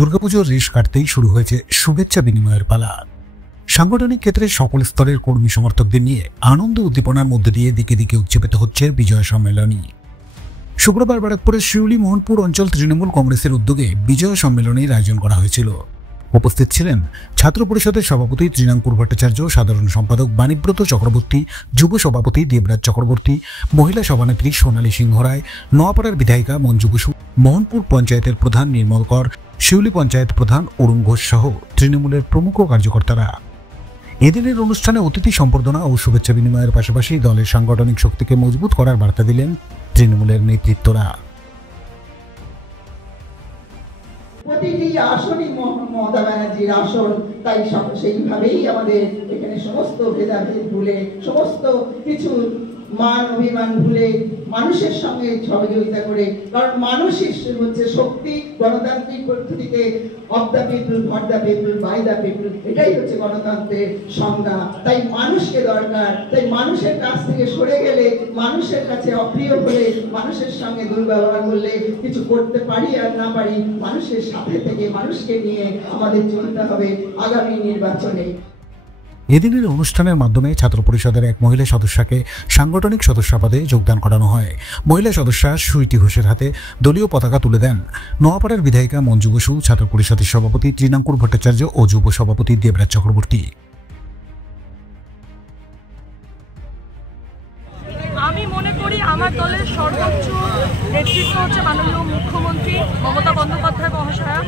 দুর্গাপুজোর রেশ কাটতেই শুরু হয়েছে শুভেচ্ছা বিনিময়ের পালা। সাংগঠনিক ক্ষেত্রে সকল স্তরের কর্মী সমর্থকদের নিয়ে আনন্দ উদ্দীপনার মধ্যে দিয়ে দিকে দিকে উচ্চেপিত হচ্ছে বিজয় সম্মেলনী। শুক্রবার ব্যারাকপুরের শিউলি মোহনপুর অঞ্চল তৃণমূল কংগ্রেসের উদ্যোগে বিজয় সম্মেলনীর আয়োজন করা হয়েছিল। উপস্থিত ছিলেন ছাত্র পরিষদের সভাপতি তৃণাঙ্কুর ভট্টাচার্য, সাধারণ সম্পাদক বাণীব্রত চক্রবর্তী, যুব সভাপতি দেবরাজ চক্রবর্তী, মহিলা সভানেত্রী সোনালী সিংহ রায়, নোয়াপাড়ার বিধায়িকা মঞ্জু বসু, মোহনপুর পঞ্চায়েতের প্রধান নির্মল কর, শিউলি পঞ্চায়েত প্রধান অরুণ ঘোষ সহ তৃণমূলের প্রমুখ কার্যকর্তারা। এদিনের অনুষ্ঠানে অতিথি সম্বর্ধনা ও শুভেচ্ছা বিনিময়ের পাশাপাশি দলের সাংগঠনিক শক্তিকে মজবুত করার বার্তা দিলেন তৃণমূলের নেতৃত্বরা। প্রতিটি আসনই মমতা ব্যানার্জির আসন, তাই সেইভাবেই আমাদের এখানে সমস্ত ভেদাভেদ ভুলে, সমস্ত কিছু মান অভিমান ভুলে মানুষের সঙ্গে সহযোগিতা করে, কারণ মানুষই হচ্ছে শক্তি। গণতান্ত্রিক পদ্ধতিতে of the people, for the people, by the people, এটাই হচ্ছে গণতন্ত্রের সংজ্ঞা। তাই মানুষকে দরকার। তাই মানুষের কাছ থেকে সরে গেলে, মানুষের কাছে অপ্রিয় হলে, মানুষের সঙ্গে দুর্ব্যবহার করলে কিছু করতে পারি আর না পারি, মানুষের সাথে থেকে মানুষকে নিয়ে আমাদের চলতে হবে আগামী নির্বাচনে। এদিনের অনুষ্ঠানের মাধ্যমে ছাত্র পরিষদের এক মহিলা সদস্যকে সাংগঠনিক সদস্য পদে যোগদান করানো হয়। মহিলা সদস্যা সুইটি ঘোষের হাতে দলীয় পতাকা তুলে দেন নোয়াপাড়ার বিধায়িকা মঞ্জু বসু, ছাত্র পরিষদের সভাপতি তৃণাঙ্কুর ভট্টাচার্য ও যুব সভাপতি দেবরাজ চক্রবর্তী। আমি মনে করি আমার দলের সর্বোচ্চ নেতৃত্ব হচ্ছে মাননীয় মুখ্যমন্ত্রী মমতা বন্দ্যোপাধ্যায় মহাশয়া।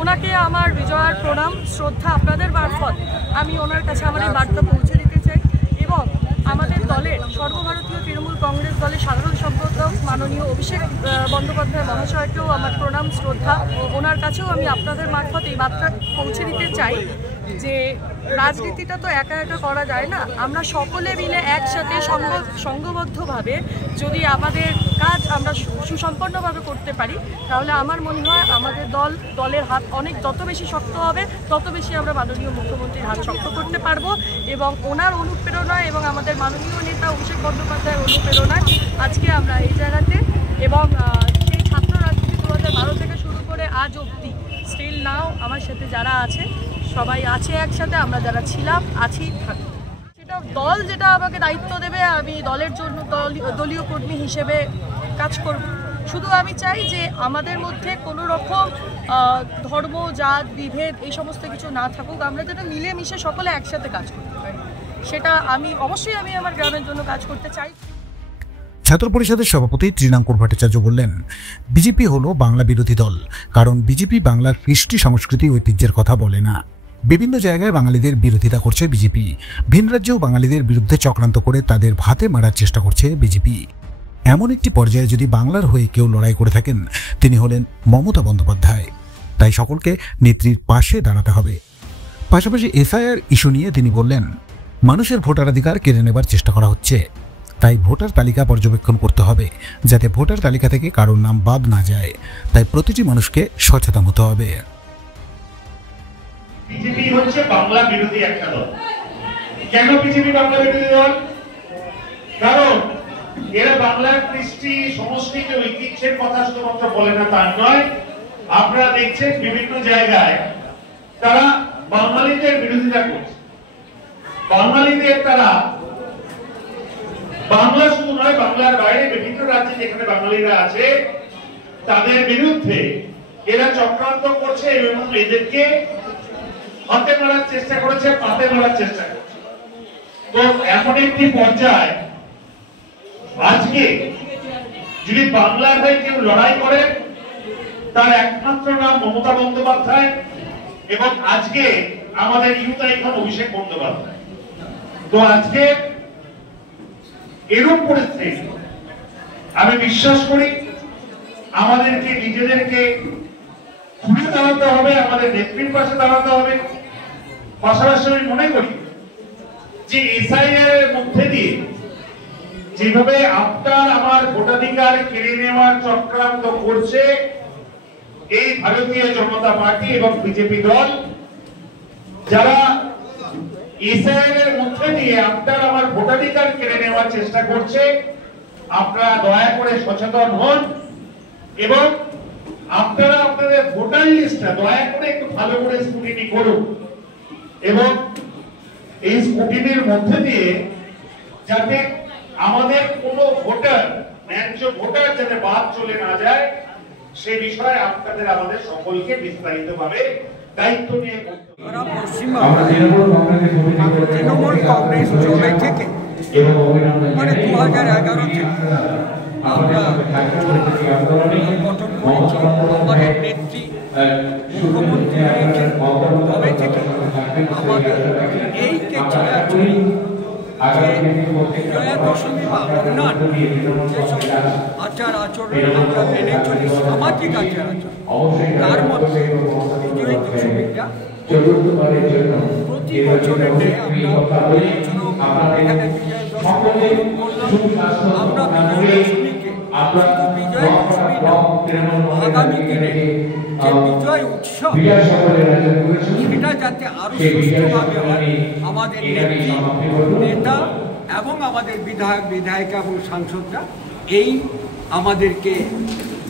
ওনাকে আমার বিজয়ার প্রণাম, শ্রদ্ধা আপনাদের মারফত আমি ওনার কাছে আমার এই বার্তা পৌঁছে দিতে চাই। এবং আমাদের দলের সর্বভারতীয় তৃণমূল কংগ্রেস দলের সাধারণ সম্পাদক মাননীয় অভিষেক বন্দ্যোপাধ্যায় মহাশয়কেও আমার প্রণাম, শ্রদ্ধা। ওনার কাছেও আমি আপনাদের মারফত এই বার্তা পৌঁছে দিতে চাই যে রাজনীতিটা তো একা একা করা যায় না। আমরা সকলে মিলে একসাথে সংঘবদ্ধভাবে যদি আমাদের কাজ আমরা সুসম্পন্নভাবে করতে পারি, তাহলে আমার মনে হয় আমাদের দলের হাত অনেক যত বেশি শক্ত হবে, তত বেশি আমরা মাননীয় মুখ্যমন্ত্রীর হাত শক্ত করতে পারবো। এবং ওনার অনুপ্রেরণায় এবং আমাদের মাননীয় নেতা অভিষেক বন্দ্যোপাধ্যায়ের অনুপ্রেরণায় আজকে আমরা এই জায়গাতে, এবং সেই ছাত্র রাজনীতি 2012 থেকে শুরু করে আজ অবধি স্টিল নাও আমার সাথে যারা আছে সবাই আছে একসাথে, আমরা যারা ছিলাম আছি থাকি। সেটা দল যেটা আমাকে দায়িত্ব দেবে, আমি দলের জন্য দলীয় কর্মী হিসেবে কাজ করব। শুধু আমি চাই যে আমাদের মধ্যে কোনো রকম ধর্ম, জাত, বিভেদ এই সমস্ত কিছু না থাকুক, আমরা যেন মিলেমিশে সকলে একসাথে কাজ করতে পারি। সেটা আমি অবশ্যই আমার গ্রামের জন্য কাজ করতে চাই। ছাত্র পরিষদের সভাপতি তৃণাঙ্কুর ভট্টাচার্য বললেন, বিজেপি হলো বাংলা বিরোধী দল, কারণ বিজেপি বাংলার কৃষ্টি সংস্কৃতি ঐতিহ্যের কথা বলে না। বিভিন্ন জায়গায় বাঙালিদের বিরোধিতা করছে বিজেপি। ভিন রাজ্যেও বাঙালিদের বিরুদ্ধে চক্রান্ত করে তাদের ভাতে মারার চেষ্টা করছে বিজেপি। এমন একটি পর্যায়ে যদি বাংলার হয়ে কেউ লড়াই করে থাকেন, তিনি হলেন মমতা বন্দ্যোপাধ্যায়। তাই সকলকে নেত্রীর পাশে দাঁড়াতে হবে। পাশাপাশি এসআইআর ইস্যু নিয়ে তিনি বললেন, মানুষের ভোটাধিকার কেড়ে নেবার চেষ্টা করা হচ্ছে। তাই ভোটার তালিকা পর্যবেক্ষণ করতে হবে, যাতে ভোটার তালিকা থেকে কারোর নাম বাদ না যায়। তাই প্রতিটি মানুষকে সচেতন হতে হবে। বিজেপি হচ্ছে বাংলা বিরোধী একটা দল। কেন বিজেপি বাংলা বিরোধী দল? কারণ এরা বাংলার কৃষ্টি সংস্কৃতি ঐতিহ্যের কথা শুধুমাত্র বলে না তা নয়, আপনারা দেখছেন বিভিন্ন জায়গায় তারা বাঙালিদের বিরোধিতা করছে। বাঙালিদের তারা বাংলা শুধু নয়, বাংলার বাইরে বিভিন্ন রাজ্যে যেখানে বাঙালিরা আছে তাদের বিরুদ্ধে এরা চক্রান্ত করছে এবং এদেরকে হাতে মারার চেষ্টা করেছে, পাতে মারার চেষ্টা করছে। তো এমন একটি পর্যায়ে আজকে যদি বাংলার হয়ে কেউ লড়াই করে, তার একমাত্র নাম মমতা বন্দ্যোপাধ্যায় এবং আজকে আমাদের ইউথ আইকন অভিষেক বন্দ্যোপাধ্যায়। তো আজকে এরকম পরিস্থিতি আমি বিশ্বাস করি আমাদেরকে নিজেদেরকে ঘুরে দাঁড়াতে হবে, আমাদের নেত্রীর পাশে দাঁড়াতে হবে। পাশাপাশি আমি মনে করি যে এসআইআর এর মধ্যে দিয়ে যেভাবে আপনার আমার ভোটাধিকার কেড়ে নেওয়ার চক্রান্ত করছে এই ভারতীয় জনতা পার্টি এবং বিজেপি দল, যারা এসআইআর এর মধ্যে দিয়ে আপনার আমার ভোটাধিকার কেড়ে নেওয়ার চেষ্টা করছে, আপনারা দয়া করে সচেতন হন এবং আপনারা আপনাদের ভোটার লিস্টটা দয়া করে একটু ভালো করে স্ক্রুটিনি করুন এবং এই স্ক্রুটিনির মধ্যে দিয়ে যাতে আমাদের কোনো ভোটার ন্যায্য ভোটার যাতে বাদ চলে না যায় সে বিষয়ে আপনাদের আমাদের সকলকে বিস্তারিতভাবে দায়িত্ব নিয়ে করতে হবে। তৃণমূল কংগ্রেস জবে থেকে মানে 2011 থেকে আমরা গঠন করেছি। আমাদের নেত্রী মুখ্যমন্ত্রী হয়েছেন তবে থেকে আমাদের এই চিরাচরি যে বিজয়া দশমী বা অন্যান্য যেসব আচার আচরণ আমরা মেনে চলি, সামাজিক আচার আচরণ, তার মধ্যে বিজয় দশমীটা প্রতি বছরের ন্যায় আমরা এখানে বিজয় দশমী করলাম। আমরা বিজয় দশমীকে শুধু বিজয় দশমী আগামী দিনে যে বিজয় উৎসব সেটা যাতে আরো সুষ্ঠুভাবে হয়, আমাদের নেত্রী নেতা এবং আমাদের বিধায়ক বিধায়িকা এবং সাংসদরা এই আমাদেরকে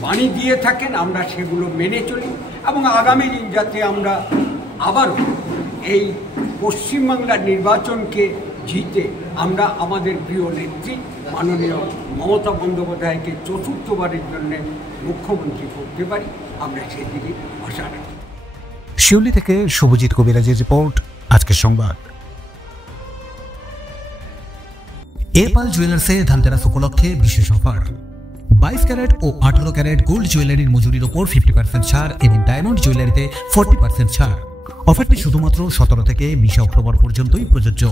বাণী দিয়ে থাকেন, আমরা সেগুলো মেনে চলি এবং আগামী দিন যাতে আমরা আবারও এই পশ্চিমবাংলার নির্বাচনকে জিতে আমরা আমাদের প্রিয় নেত্রী মাননীয় মমতা বন্দ্যোপাধ্যায়কে চতুর্থবারের জন্য মুখ্যমন্ত্রী করতে পারি, আমরা সেদিকে আশা রাখি। শিউলি থেকে শুভজিৎ কবিরাজের রিপোর্ট, আজকের সংবাদ। এপাল জুয়েলার্সে ধানতেরাস উপলক্ষে বিশেষ অফার। 22 ক্যারেট ও 18 ক্যারেট গোল্ড জুয়েলারির মজুরির উপর 50% ছাড় এবং ডায়মন্ড জুয়েলারিতে 40% ছাড়। অফারটি শুধুমাত্র 17 থেকে 20 অক্টোবর পর্যন্তই প্রযোজ্য।